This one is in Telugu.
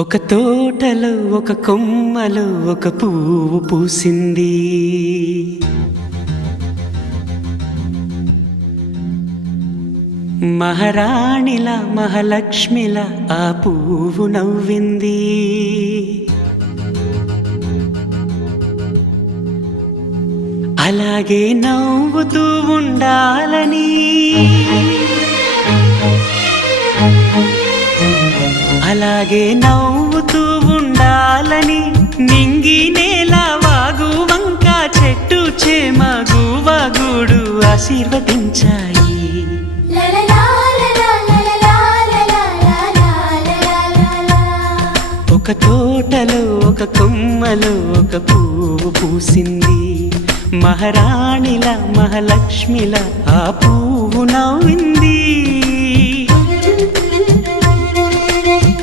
ఒక తోటలో ఒక కొమ్మలో ఒక పువ్వు పూసింది. మహారాణిలా మహాలక్ష్మిలా ఆ పువ్వు నవ్వింది. అలాగే నవ్వుతూ ఉండాలని, అలాగే నవ్వుతూ ఉండాలని నింగి నేల వాగు వంక చెట్టు చేమ గువగూడు ఆశీర్వదించాయి. ఒక తోటలో ఒక కొమ్మలో ఒక పువ్వు పూసింది. మహారాణిలా మహాలక్ష్మిలా ఆ పువ్వు నవ్వింది.